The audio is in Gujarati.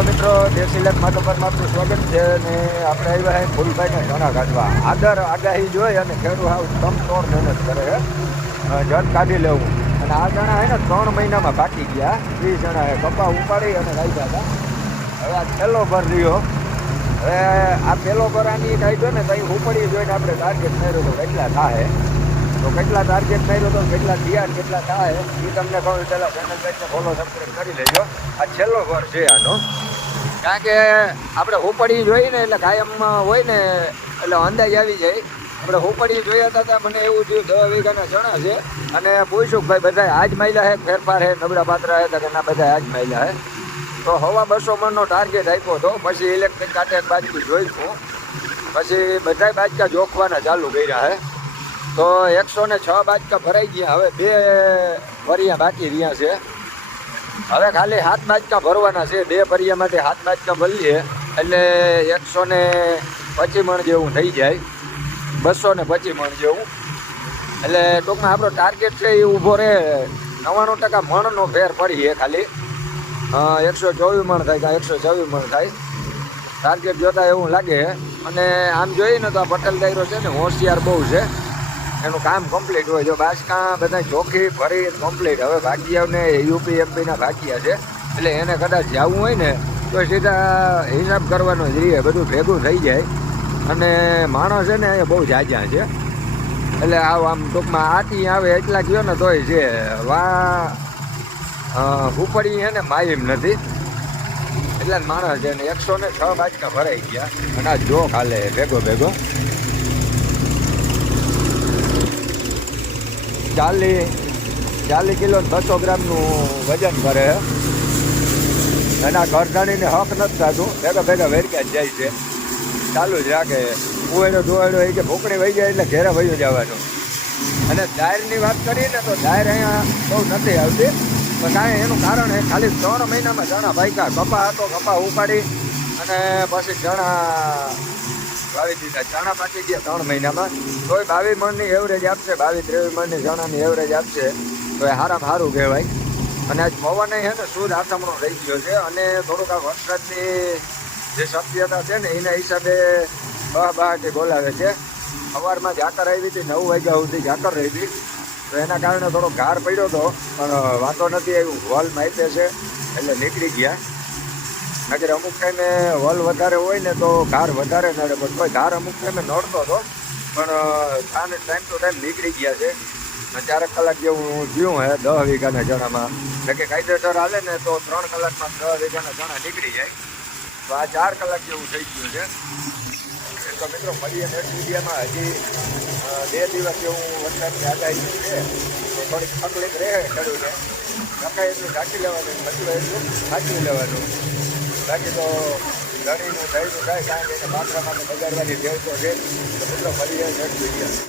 તો મિત્રો દેશી લેખ માધવ પર મારું સ્વાગત છે અને આપણે આવ્યા છે ફૂલભાઈને ચણા કાઢવા આગાહી જોઈ અને ખેડૂત હાવ તમતોડ મહેનત કરે છે જટ કાઢી લેવું અને આ ચણા છે ને 3 મહિનામાં પાકી ગયા 20 ચણા કપા ઉપાડી અને કાઢ્યા હતા હવે આ છેલ્લો ભર રહ્યો હવે આ પહેલો ભરાની કાઢ્યો ને તો ઉપડી જોઈને આપણે ટાર્ગેટ માર્યો તો કેટલા થાય તો કેટલા ટાર્ગેટ માર્યો તો કેટલા થયા કેટલા થાય એ તમને કહું પહેલાં ચેનલ પેજને ફોલો સબસ્ક્રાઈબ કરી લેજો આ છેલ્લો ભર છે આનો કારણ કે આપણે હોપડી જોઈએ ને એટલે કાયમ હોય ને એટલે અંદાજ આવી જાય આપણે હોપડી જોયા હતા ત્યાં મને એવું થયું 10 વીઘાના ચણા છે અને પૂછ્યું ભાઈ બધા આજ માયલા છે ફેરફાર છે નબળા પાત્ર છે કે ના બધા આજ માયલા છે તો 250 મણનો ટાર્ગેટ આપ્યો હતો પછી ઇલેક્ટ્રિક કાંટે બાજુ જોઈશું પછી બધા બાજકા જોખવાના ચાલુ કર્યા છે તો 106 બાજકા ભરાઈ ગયા હવે 2 ભરિયા બાકી રહ્યા છે હવે ખાલી 7 બાજકા ભરવાના છે 2 ભરિયામાંથી 7 બાજકા ભરીએ એટલે 125 મણ જેવું થઈ જાય 225 મણ જેવું એટલે ટૂંકમાં આપણો ટાર્ગેટ છે એ ઊભો રહે 99% મણનો ફેર પડીએ ખાલી 124 મણ થાય કે 124 મણ થાય ટાર્ગેટ જોતા એવું લાગે અને આમ જોઈએ ને તો આ પટેલ દાયરો છે ને હોશિયાર બહુ છે એનું કામ કમ્પ્લીટ હોય જો બાસકા બધા ચોખ્ખી ભરી કમ્પ્લીટ હવે ભાગિયાને યુપી એમપીના ભાગિયા છે એટલે એને કદાચ જવું હોય ને તો સીધા હિસાબ કરવાનો જ રહીએ બધું ભેગું થઈ જાય અને માણસ છે ને અહીંયા બહુ જાજા છે એટલે આમ ટૂંકમાં આટી આવે એટલા ગયો ને તોય છે ઉપડી છે ને માયમ નથી એટલા જ માણસ છે ને 106 બાજકા ભરાઈ ગયા અને આ જો ખાલે ભેગો 40 કિલો 200 ગ્રામનું વજન કરે અને આ ઘરધાણીને હક નથી થતું ભેગા વેરક્યા જ જાય છે ચાલુ જ રાખે ઉવેડો દોવેડો એ કે ભૂકણી વહી જાય એટલે ઘેરે વહી જવાનું અને દાયરની વાત કરીએ ને તો દાયર અહીંયા બહુ નથી આવતી પણ કાંઈ એનું કારણ એ ખાલી 3 મહિનામાં ચણા ભાઈકા કપા હતો કપા ઉપાડી અને પછી ચણા વાવી દીધા ચણા પાકી ગયા 3 મહિનામાં તોય 22 મણની એવરેજ આપશે 22-23 મણની ચણાની એવરેજ આપશે તો એ સારામાં સારું કહેવાય અને આજ પવન છે ને શુદ્ધ આથમણો રહી ગયો છે અને થોડુંક આ વરસાદની જે શક્યતા છે ને એના હિસાબે બહાટી બોલાવે છે સવારમાં ઝાકર આવી હતી 9 વાગ્યા સુધી ઝાકર રહી હતી તો એના કારણે થોડો ગાર પડ્યો હતો પણ વાંધો નથી આવ્યું વોલ માહિતી છે એટલે નીકળી ગયા નગર અમુક ટાઈમે વલ વધારે હોય ને તો ઘાર વધારે નડે પણ કોઈ ઘાર અમુક ટાઈમે નડતો હતો પણ ટાઈમ ટુ ટાઈમ નીકળી ગયા છે 4 કલાક જેવું થયું હે 10 વીઘાના ચણામાં એટલે કે કાયદેસર હાલે ને તો 3 કલાકમાં 10 વીઘાના ચણા નીકળી જાય તો આ 4 કલાક જેવું થઈ ગયું છે તો મિત્રો મળીએ નેક્સ્ટ વિડીયોમાં હજી 2 દિવસ જેવું વરસાદની આગાહી છે તો થોડીક તકલીફ રહે ખેડૂતને નખાય એટલું ઢાંકી લેવાનું મજૂર એટલું સાચવી લેવાનું બાકી તો ઘણીનું થઈને થાય કારણ કે એને પાત્રા માટે બગાડવાની ટેવ તો છે તો મિત્રો મળીએ નેક્સ્ટ વિડીયો